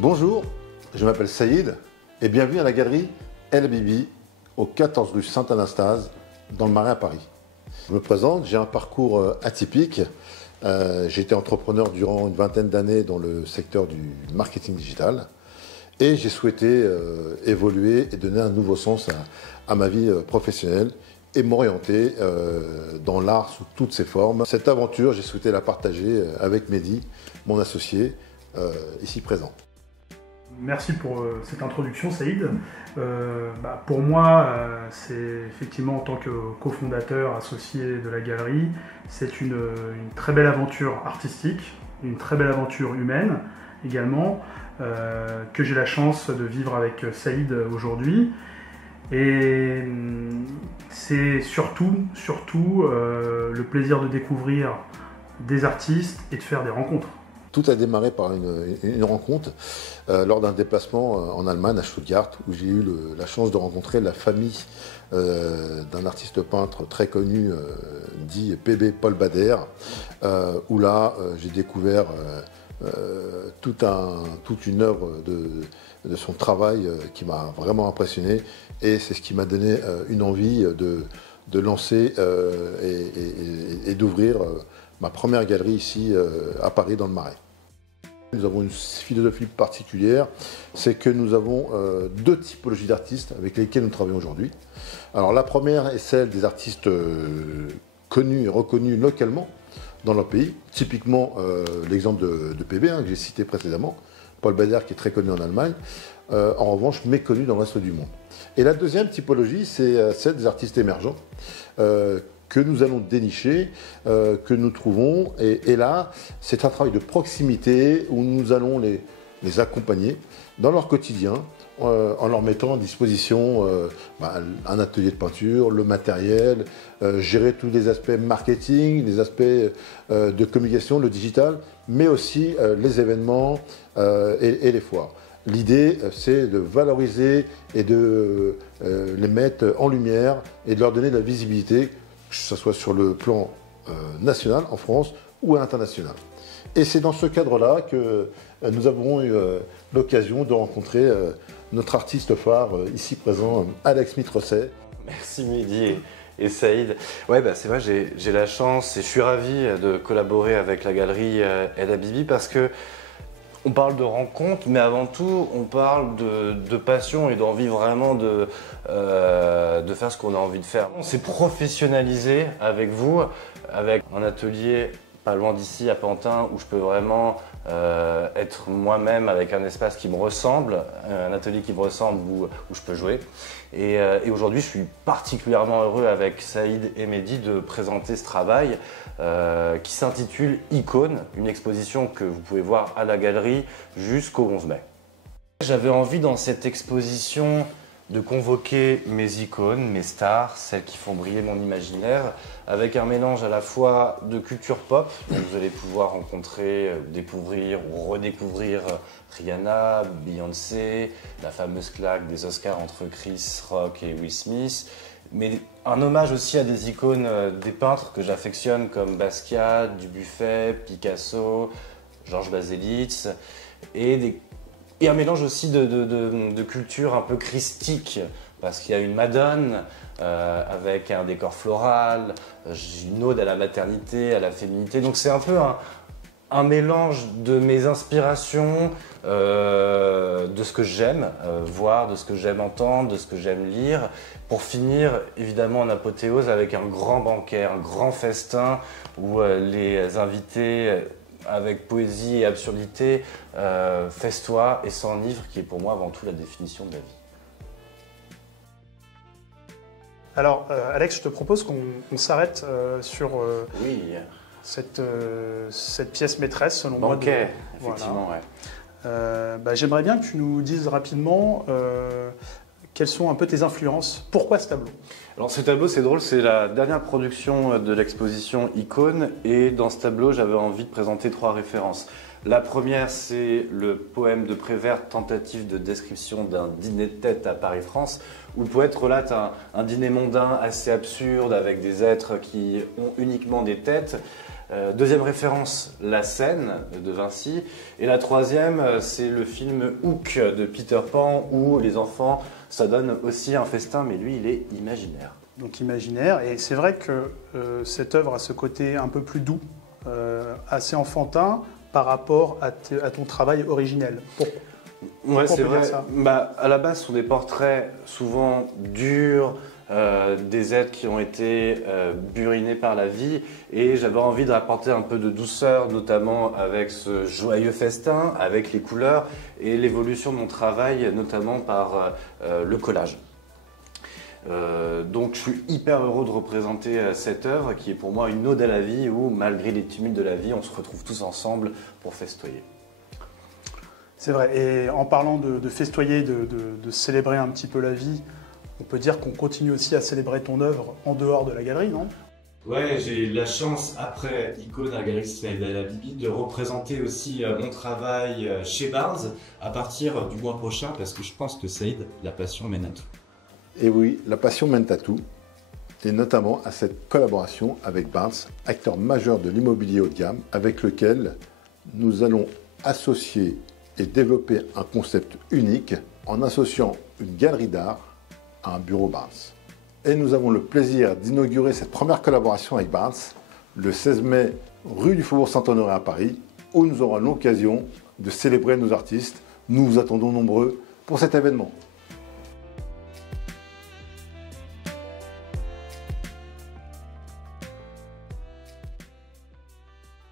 Bonjour, je m'appelle Saïd et bienvenue à la galerie El Habibi au 14 rue Sainte-Anastase dans le Marais à Paris. Je me présente, j'ai un parcours atypique. J'ai été entrepreneur durant une vingtaine d'années dans le secteur du marketing digital et j'ai souhaité évoluer et donner un nouveau sens à ma vie professionnelle et m'orienter dans l'art sous toutes ses formes. Cette aventure, j'ai souhaité la partager avec Mehdi, mon associé, ici présent. Merci pour cette introduction, Saïd. Pour moi, c'est effectivement en tant que cofondateur associé de la galerie, c'est une très belle aventure artistique, une très belle aventure humaine également, que j'ai la chance de vivre avec Saïd aujourd'hui. Et c'est surtout le plaisir de découvrir des artistes et de faire des rencontres. Tout a démarré par une rencontre lors d'un déplacement en Allemagne, à Stuttgart, où j'ai eu la chance de rencontrer la famille d'un artiste peintre très connu, dit PB Paul Bader, où là j'ai découvert toute une œuvre de son travail qui m'a vraiment impressionné, et c'est ce qui m'a donné une envie de lancer et d'ouvrir ma première galerie ici à Paris dans le Marais. Nous avons une philosophie particulière, c'est que nous avons deux typologies d'artistes avec lesquels nous travaillons aujourd'hui. Alors la première est celle des artistes connus et reconnus localement dans leur pays, typiquement l'exemple de PB que j'ai cité précédemment, Paul Bader qui est très connu en Allemagne, en revanche méconnu dans le reste du monde. Et la deuxième typologie, c'est celle des artistes émergents, que nous allons dénicher, que nous trouvons. Et là, c'est un travail de proximité où nous allons les accompagner dans leur quotidien en leur mettant à disposition un atelier de peinture, le matériel, gérer tous les aspects marketing, les aspects de communication, le digital, mais aussi les événements et les foires. L'idée, c'est de valoriser et de les mettre en lumière et de leur donner de la visibilité, que ce soit sur le plan national, en France, ou à l'international. Et c'est dans ce cadre-là que nous avons eu l'occasion de rencontrer notre artiste phare, ici présent, Alex Mitrosset. Merci Mehdi et Saïd. Ouais, c'est vrai, j'ai la chance et je suis ravi de collaborer avec la galerie El Habibi parce que on parle de rencontres, mais avant tout, on parle de passion et d'envie vraiment de faire ce qu'on a envie de faire. On s'est professionnalisé avec vous, avec un atelier pas loin d'ici, à Pantin, où je peux vraiment être moi-même avec un espace qui me ressemble, un atelier qui me ressemble où je peux jouer. Et aujourd'hui, je suis particulièrement heureux avec Saïd et Mehdi de présenter ce travail qui s'intitule Icône, une exposition que vous pouvez voir à la galerie jusqu'au 11 mai. J'avais envie dans cette exposition de convoquer mes icônes, mes stars, celles qui font briller mon imaginaire, avec un mélange à la fois de culture pop, donc vous allez pouvoir rencontrer, découvrir ou redécouvrir Rihanna, Beyoncé, la fameuse claque des Oscars entre Chris Rock et Will Smith, mais un hommage aussi à des icônes, des peintres que j'affectionne comme Basquiat, Dubuffet, Picasso, Georges Baselitz, et un mélange aussi de culture un peu christique, parce qu'il y a une Madone avec un décor floral, une ode à la maternité, à la féminité. Donc c'est un peu un mélange de mes inspirations, de ce que j'aime voir, de ce que j'aime entendre, de ce que j'aime lire, pour finir évidemment en apothéose avec un grand banquet, un grand festin où les invités avec poésie et absurdité, festoient et s'enivrent, qui est pour moi avant tout la définition de la vie. Alors Alex, je te propose qu'on s'arrête sur Oui. cette pièce maîtresse selon moi. Banquet, effectivement, voilà. Ouais. J'aimerais bien que tu nous dises rapidement quelles sont un peu tes influences. Pourquoi ce tableau? Alors ce tableau, c'est drôle, c'est la dernière production de l'exposition Icône, et dans ce tableau, j'avais envie de présenter 3 références. La première, c'est le poème de Prévert, tentative de description d'un dîner de tête à Paris-France, où le poète relate un dîner mondain assez absurde avec des êtres qui ont uniquement des têtes. Deuxième référence, La Scène de Vinci. Et la troisième, c'est le film Hook de Peter Pan, où les enfants, ça donne aussi un festin, mais lui, il est imaginaire. Donc imaginaire, et c'est vrai que cette œuvre a ce côté un peu plus doux, assez enfantin par rapport à ton travail originel. Ouais, c'est vrai. Bah, à la base, ce sont des portraits souvent durs, des êtres qui ont été burinés par la vie, et j'avais envie de rapporter un peu de douceur, notamment avec ce joyeux festin, avec les couleurs et l'évolution de mon travail, notamment par le collage. Donc je suis hyper heureux de représenter cette œuvre qui est pour moi une ode à la vie où, malgré les tumultes de la vie, on se retrouve tous ensemble pour festoyer. C'est vrai, et en parlant de festoyer, de célébrer un petit peu la vie, on peut dire qu'on continue aussi à célébrer ton œuvre en dehors de la galerie, non? Ouais, j'ai eu la chance, après Icône à la galerie Saïd El Habibi, de représenter aussi mon travail chez Barnes à partir du mois prochain, parce que je pense que Saïd, la passion mène à tout. Et oui, la passion mène à tout, et notamment à cette collaboration avec Barnes, acteur majeur de l'immobilier haut de gamme, avec lequel nous allons associer et développer un concept unique en associant une galerie d'art à un bureau Barnes. Et nous avons le plaisir d'inaugurer cette première collaboration avec Barnes le 16 mai, rue du Faubourg Saint-Honoré à Paris, où nous aurons l'occasion de célébrer nos artistes. Nous vous attendons nombreux pour cet événement.